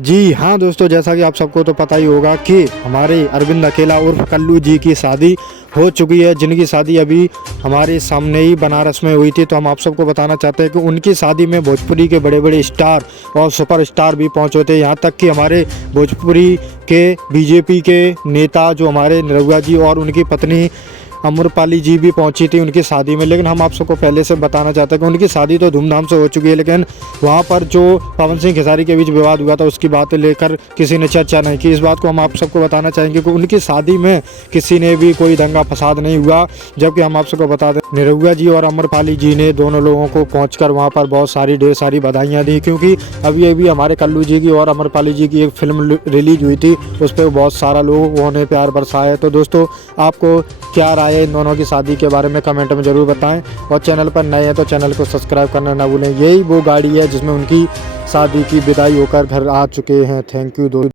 जी हाँ दोस्तों, जैसा कि आप सबको तो पता ही होगा कि हमारे अरविंद अकेला उर्फ कल्लू जी की शादी हो चुकी है, जिनकी शादी अभी हमारे सामने ही बनारस में हुई थी। तो हम आप सबको बताना चाहते हैं कि उनकी शादी में भोजपुरी के बड़े बड़े स्टार और सुपरस्टार भी पहुंचे थे। यहाँ तक कि हमारे भोजपुरी के बीजेपी के नेता जो हमारे निरहुआ जी और उनकी पत्नी अम्रपाली जी भी पहुंची थी उनकी शादी में। लेकिन हम आप सबको पहले से बताना चाहते हैं कि उनकी शादी तो धूमधाम से हो चुकी है, लेकिन वहां पर जो पवन सिंह खेसारी के बीच विवाद हुआ था उसकी बातें लेकर किसी ने चर्चा नहीं की। इस बात को हम आप सबको बताना चाहेंगे कि उनकी शादी में किसी ने भी कोई दंगा फसाद नहीं हुआ। जबकि हम आप सबको बता दें, निरहुआ जी और अम्रपाली जी ने दोनों लोगों को पहुँचकर वहाँ पर बहुत सारी ढेर सारी बधाइयाँ दी, क्योंकि अभी हमारे कल्लू जी की और अम्रपाली जी की एक फिल्म रिलीज हुई थी, उस पर बहुत सारा लोगों ने प्यार बरसाया है। तो दोस्तों, आपको क्या राय है इन दोनों की शादी के बारे में कमेंट में ज़रूर बताएं, और चैनल पर नए हैं तो चैनल को सब्सक्राइब करना ना भूलें। यही वो गाड़ी है जिसमें उनकी शादी की विदाई होकर घर आ चुके हैं। थैंक यू दोस्तों।